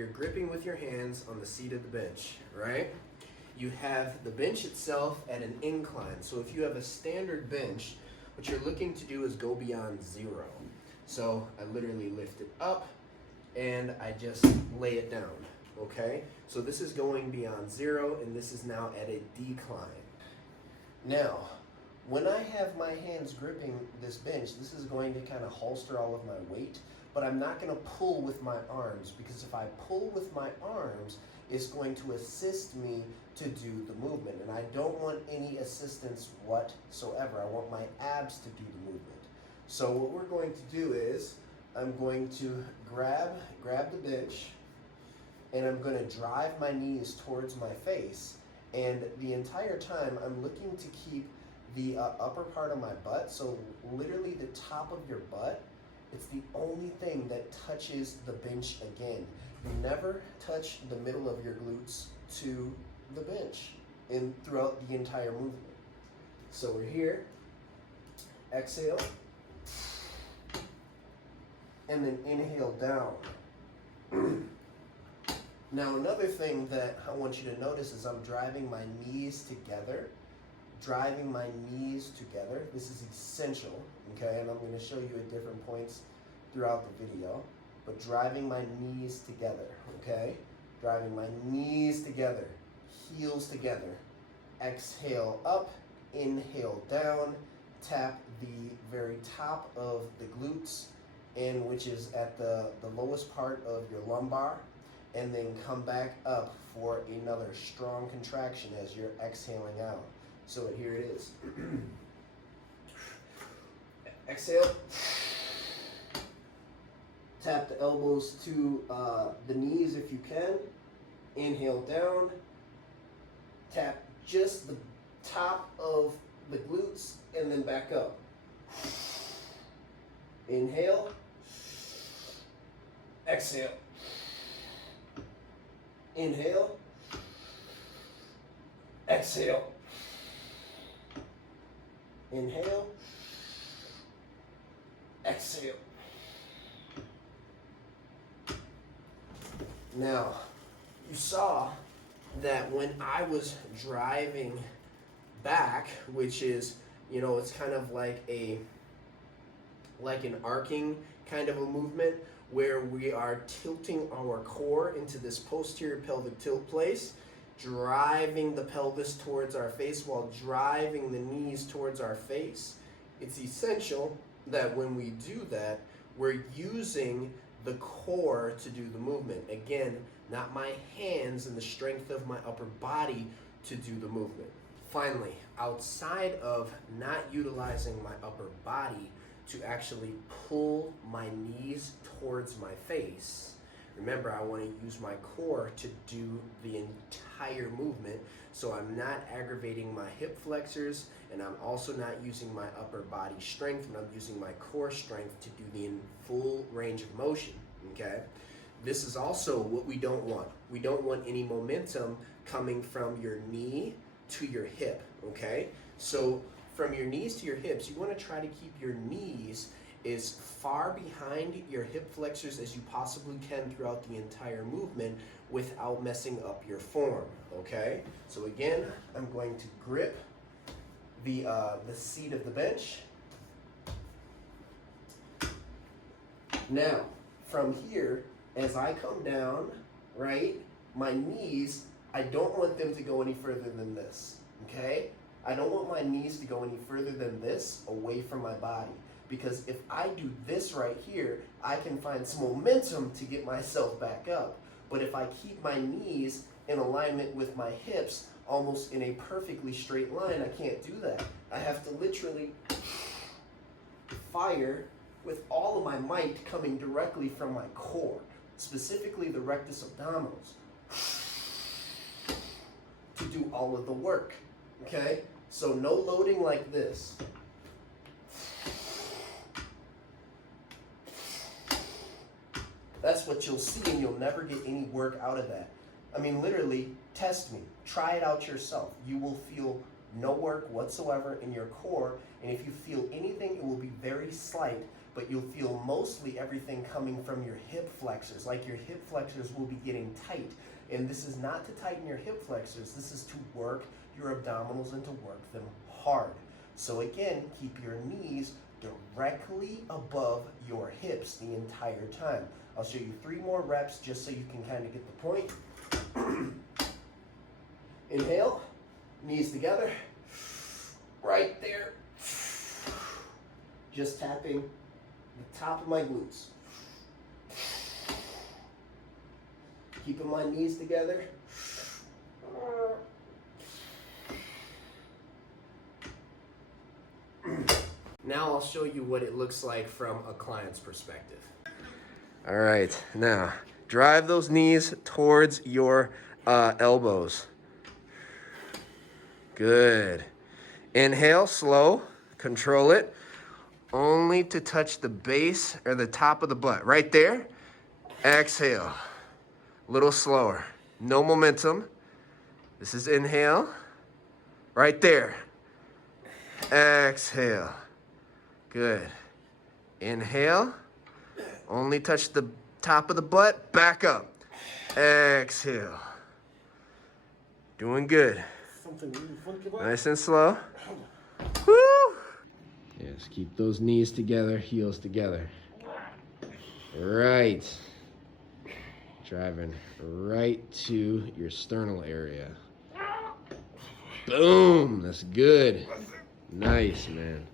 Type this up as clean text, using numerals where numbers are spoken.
you're gripping with your hands on the seat of the bench, right? You have the bench itself at an incline. So if you have a standard bench, what you're looking to do is go beyond 0. So I literally lift it up and I just lay it down, okay? So this is going beyond 0 and this is now at a decline. Now, when I have my hands gripping this bench, this is going to kind of holster all of my weight, but I'm not going to pull with my arms, because if I pull with my arms, it's going to assist me to do the movement, and I don't want any assistance whatsoever. I want my abs to do the movement. So what we're going to do is, I'm going to grab the bench, and I'm going to drive my knees towards my face, and the entire time I'm looking to keep the upper part of my butt, so literally the top of your butt, it's the only thing that touches the bench again. You never touch the middle of your glutes to the bench throughout the entire movement. So we're here, exhale, and then inhale down. Now another thing that I want you to notice is I'm driving my knees together. This is essential, okay? And I'm going to show you at different points throughout the video. But driving my knees together, okay? Driving my knees together, heels together. Exhale up, inhale down, tap the very top of the glutes, and which is at the lowest part of your lumbar, and then come back up for another strong contraction as you're exhaling out. So here it is. Exhale. Tap the elbows to the knees if you can. Inhale down. Tap just the top of the glutes and then back up. Inhale. Exhale. Inhale. Exhale. Inhale. Exhale. Now, you saw that when I was driving back, which is, you know, it's kind of like an arcing kind of a movement where we are tilting our core into this posterior pelvic tilt place, driving the pelvis towards our face while driving the knees towards our face. It's essential that when we do that, we're using the core to do the movement. Again, not my hands and the strength of my upper body to do the movement. Finally, outside of not utilizing my upper body to actually pull my knees towards my face, remember, I want to use my core to do the entire movement, so I'm not aggravating my hip flexors, and I'm also not using my upper body strength, and I'm using my core strength to do the full range of motion, okay? This is also what we don't want. We don't want any momentum coming from your knee to your hip, okay? So from your knees to your hips, you want to try to keep your knees as far behind your hip flexors as you possibly can throughout the entire movement without messing up your form, okay? So again, I'm going to grip the seat of the bench. Now, from here, as I come down, right, my knees, I don't want them to go any further than this, okay? I don't want my knees to go any further than this away from my body, because if I do this right here, I can find some momentum to get myself back up. But if I keep my knees in alignment with my hips, almost in a perfectly straight line, I can't do that. I have to literally fire with all of my might coming directly from my core, specifically the rectus abdominals, to do all of the work, okay? So no loading like this. That's what you'll see, and you'll never get any work out of that. I mean, literally, test me. Try it out yourself. You will feel no work whatsoever in your core, and if you feel anything, it will be very slight, but you'll feel mostly everything coming from your hip flexors. Like your hip flexors will be getting tight. And this is not to tighten your hip flexors. This is to work your abdominals and to work them hard. So again, keep your knees directly above your hips the entire time. I'll show you 3 more reps just so you can kind of get the point. Inhale, knees together, right there. Just tapping the top of my glutes. Keeping my knees together. Now I'll show you what it looks like from a client's perspective. All right, now drive those knees towards your elbows. Good. Inhale, slow, control it. Only to touch the base or the top of the butt. Right there. Exhale. A little slower. No momentum. This is inhale. Right there. Exhale. Good. Inhale. Only touch the top of the butt. Back up. Exhale. Doing good. Nice and slow. Woo! Yes, keep those knees together, heels together. Right. Driving right to your sternal area. Boom! That's good. Nice, man.